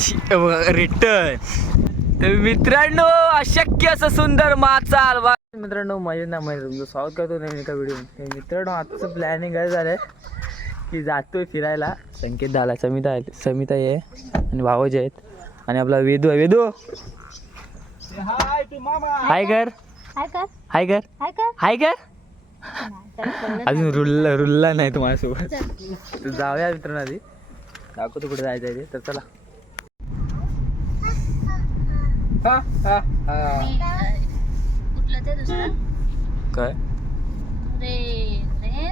Return तर मित्रांनो अशक्य असं सुंदर माचाल. मित्रांनो माझे ना माझे तुमचं स्वागत करतो नवीन एका व्हिडिओ मित्रांनो आजचं प्लॅनिंग काय झालं की जातोय फिरायला. संकेत झाला समिता आहे समिता आहे आणि भावज आहेत. आणि आपला वेदू आहे. वेदू! हाय कर हाय कर हाय कर हाय कर हाय कर त्याला कळलं अजून रुल्ला रुल्ला नाही तुम्हाला सोबत जाऊया मित्रांनो आधी. दाखवतो कुठे जायचं आहे ते. तर चला. अ, कुठलं ते दुसरं? काय? रे रे.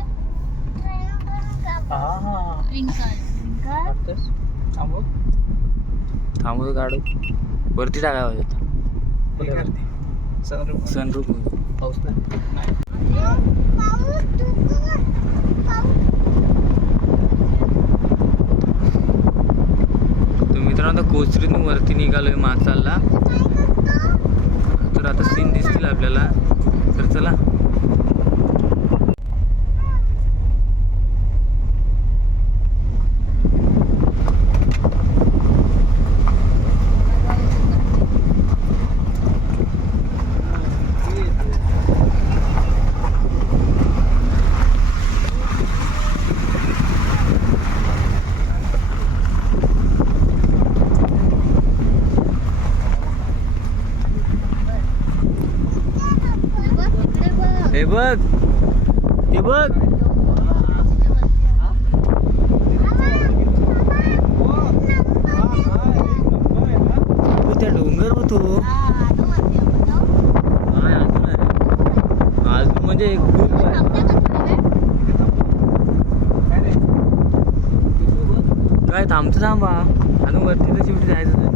ट्विंकल ट्विंकल थांबू काढू. वरती टाकावं सनरूफ पाऊस तर मित्रांनो आता कोचरीतून वरती निघालो आहे माचालला. तर आता सीन दिसतील आपल्याला. तर चला. हे बघ. हे बघ. तू त्या डोंगर बघ तू. काय म्हणजे काय थांबतो थांबा. अजून वरती तर शेवटी जायचं आहे.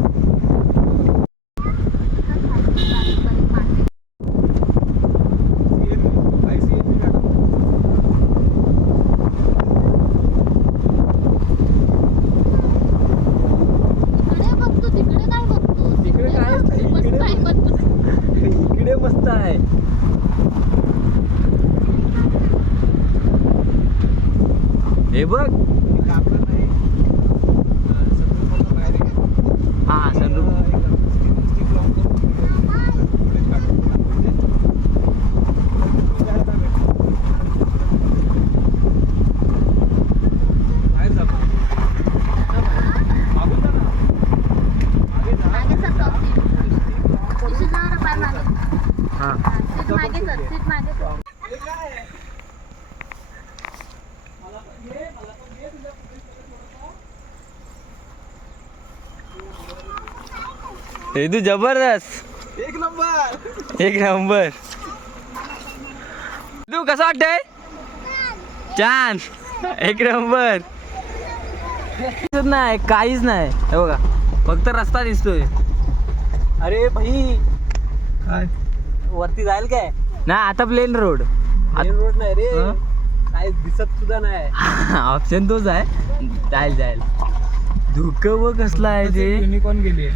तिकडे बघतो तिकडे काय बघतो तिकडे काहीच नाही, मस्त इकडे आहे, मस्त. इकडे मस्त आहे हे बघ हा सनरूफ मागे सीट. मागे. मागे सर सीट मागे सर हे तू जबरदस्त एक नंबर. एक नंबर. तू कसं वाटतंय छान एक नंबर. दिसत नाही काहीच नाही हे बघा फक्त रस्ता दिसतोय अरे भाई काय वरती जाईल काय नाही आता प्लेन रोड मेन रोड नाही रे हं? काय दिसत सुद्धा नाही ऑप्शन तोच आहे जाईल जाईल धुकं व कसलं आहे ते युनिकॉर्न गेली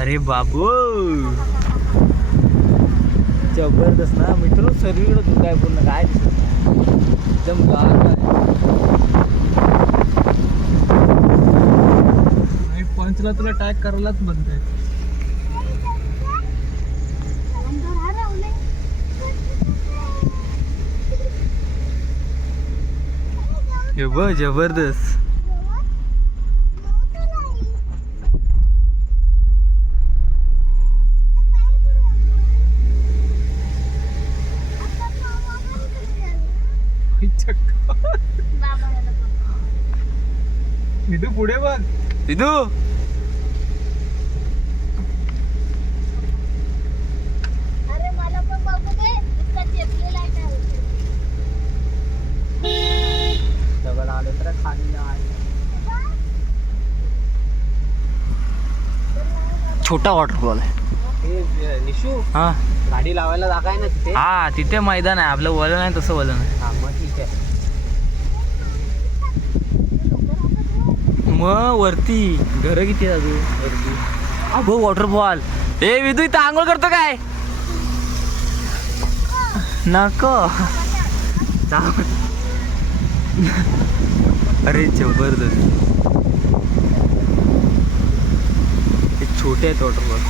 अरे बाबू. जबरदस्त ना मित्र सर्वीकडे धुकं आहे पूर्ण काय दिसत एकदम गार आहे. पंचला तुला टॅग करायलाच बनते हे ब जबरदस्त बाबाला बघ. विदू पुढे बघ सिद्धू अरे मला पण बघू दे इतका चेपलेला आहे काय दगड आलं तर खाली आहे. छोटा वॉटरफॉल आहे. हे निशू हा. गाडी लावायला जागा आहे ना तिथे? हा तिथे मैदान आहे. आपलं वलन आहे तसं वलन आहे हा मग वरती घर किती आहे अजून? वरती. अगो वॉटरफॉल ए विदू इथं आंघोळ करतो काय? नको. अरे जबरदस्त. हे छोटे आहेत वॉटरफॉल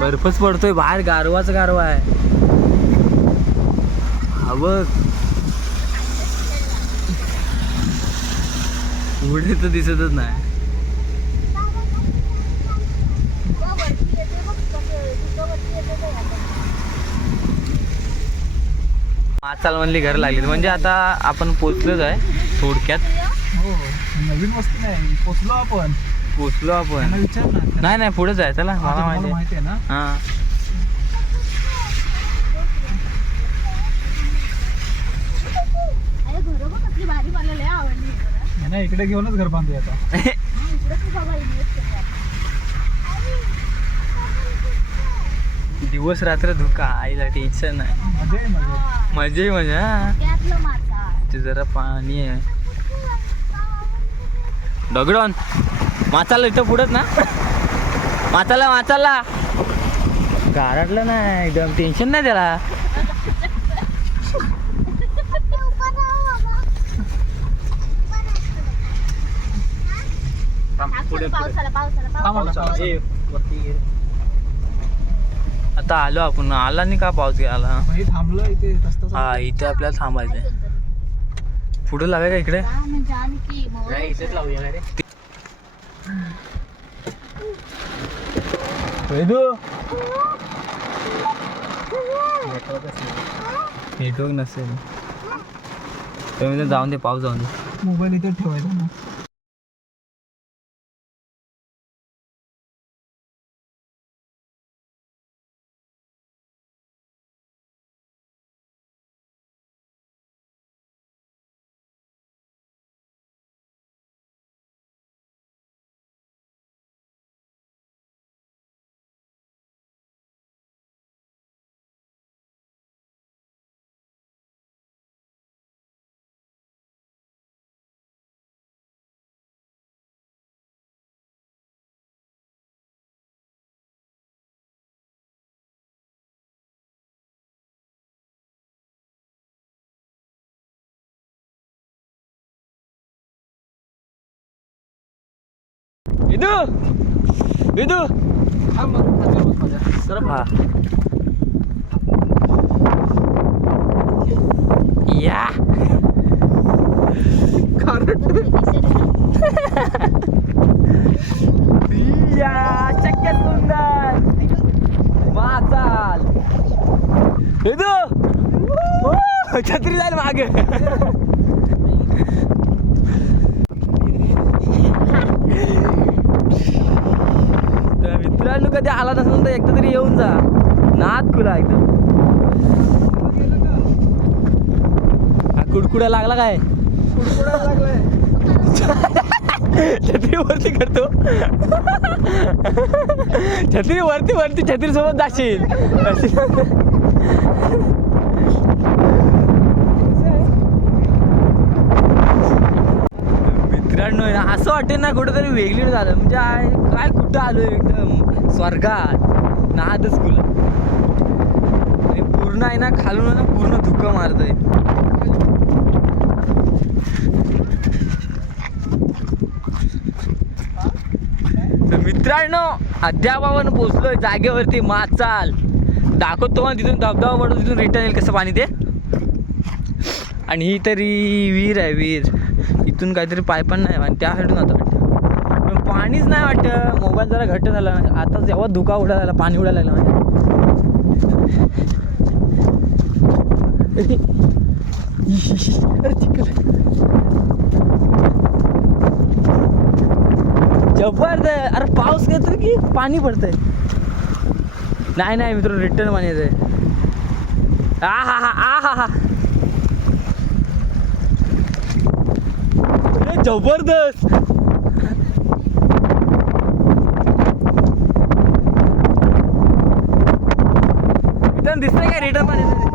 बर्फच पडतोय. बाहेर गारवाच गारवा आहे. हा बघ. पुढे तर दिसतच नाही. माचाल म्हणली घर लागली म्हणजे आता आपण पोचलोच आहे थोडक्यात. हो नवीन वस्तू नाही पोचलो आपण. पोचलो आपण. विचार ना नाही नाही पुढेच आहे. चला मला माहिती आहे. माहिती आहे ना? हा. अरे घरं बघ कसली भारी मला लय आवडली. नाही इकडे घेऊनच घर बांधूया आता. दिवस रात्र धुका आईला टेन्शन नाही. मजा आहे मजा हा, मजा जरा पाणी आहे. दगडून माचाला इथं पुढत ना. माचाला माचाला गारटलं नाही एकदम टेन्शन नाही त्याला. पुढे पावसाला पावसाला थांब आता. पावसाला ए, वरती ये. आता आलो आपण. आला नाही का पाऊस आला भाई थांबलं इथे रस्ता हा इथे आपल्याला थांबायचंय पुढे लावाय का इकडे? जान जानकी मोर. नाही इथेच लावूया का रे नेटवर्क नसेल. तर जाऊन दे पाऊस जाऊन दे. मोबाईल इथे ठेवायचा ना. विदू विदू हा या या शक्य सुंदर वाचाल विदू छत्री जाईल मागे तर मित्रांनो कधी आला येऊन जा. नाद खुला एकदम. हा कुडकुडा लागला काय? छत्री वरती करतो. छत्री वरती वरती छत्री सोबत जाशील. मित्रांनो असं वाटेल ना कुठंतरी वेगळी झालं. म्हणजे आय- काय कुठं आलोय एकदम? स्वर्गात. नादच तुला आणि पूर्ण आहे ना खालून ना पूर्ण धुकं मारतंय. तर मित्रांनो अद्याप आपण पोचलोय जागेवरती माचाल दाखवतो मग तिथून धबधबा पडतो तिथून रिटर्न येईल कसं पाणी ते. आणि ही तरी विहीर आहे विहीर इथून काहीतरी पाय पण नाही आणि त्या साईडून आता. पाणीच नाही वाटतं. मोबाईल जरा घट्ट झाला म्हणजे आता जेव्हा धुका उडायला लागला पाणी उडायला लागलं म्हणजे. जबरदस्त. अरे पाऊस घेतो की पाणी पडतंय? नाही नाही मित्र रिटर्न पाणी येतंय. आ हा हा आ हा हा. जबरदस्त. दिसतंय काय? रिटर्न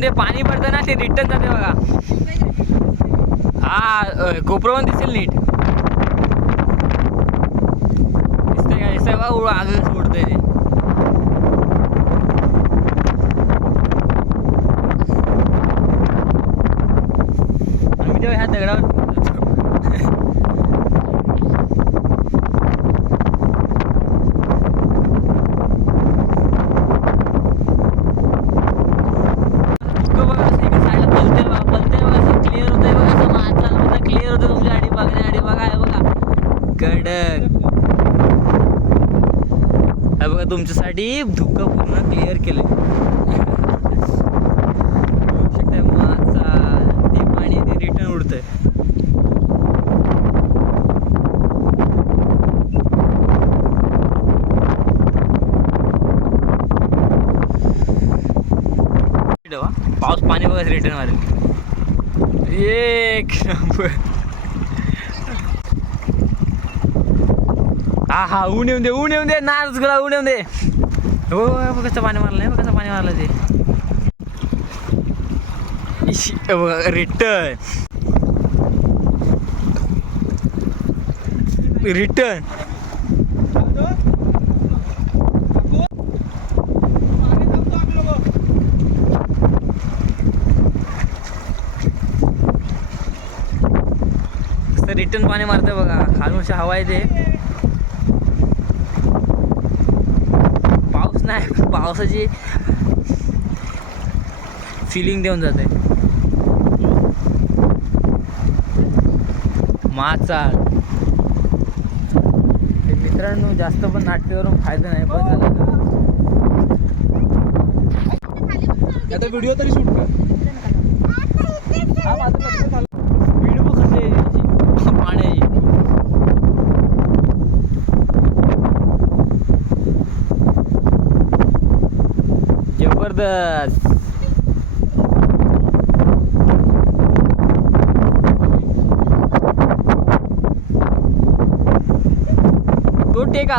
पाणी येतंय? पाणी पडतं ना ते रिटर्न जाते बघा. हा कोपरा दिसेल नीट. दिसतंय का? दिसतंय बघा उड- आग उडतंय ते. आम्ही तेव्हा ह्या दगडावर धुकं बघा कसं इकडे साईडला पलते बघा पलते बघा असं क्लिअर होतंय बघा असं माचाल मधनं क्लिअर होतं तुमच्या आडी बघण्याआधी बघा हे बघा कडक हे बघा तुमच्यासाठी धुकं पूर्ण क्लिअर केलं बघू मासा ते पाणी ते रिटर्न उडतंय. ठेवा. पाऊस पाणी बघायचं रिटर्न मारेल एक नंबर. हा हा ऊन येऊन दे ऊन येऊन दे नाच गुला ऊन येऊन दे. हो कसं पाणी मारलं नाही कसं पाणी मारलं ते. रिटर्न. रिटर्न. कसं रिटर्न पाणी मारतं बघा खालून हवा येते पाऊस नाही पण पावसाची फिलिंग देऊन जाते. माचाळ ते मित्रांनो जास्त पण नाट्य करून फायदा नाही पण झालं आता व्हिडिओ तरी शूट कर. हा व्हिडिओ कशी याची? पाण्याची. जबरदस्त तो टेक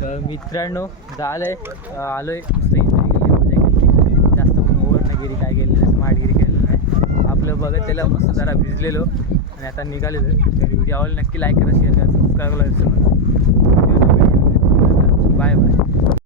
तर मित्रांनो झालंय आलोय जास्त पण ओवरनगिरी काय केलेलं स्मार्टगिरी केलेलं नाही. आपलं बघत त्याला मस्त जरा भिजलेलो आणि आता निघालेलो. तर व्हिडिओ आवडला नक्की लाईक करा शेअर करा सबस्क्राईब करा बाय बाय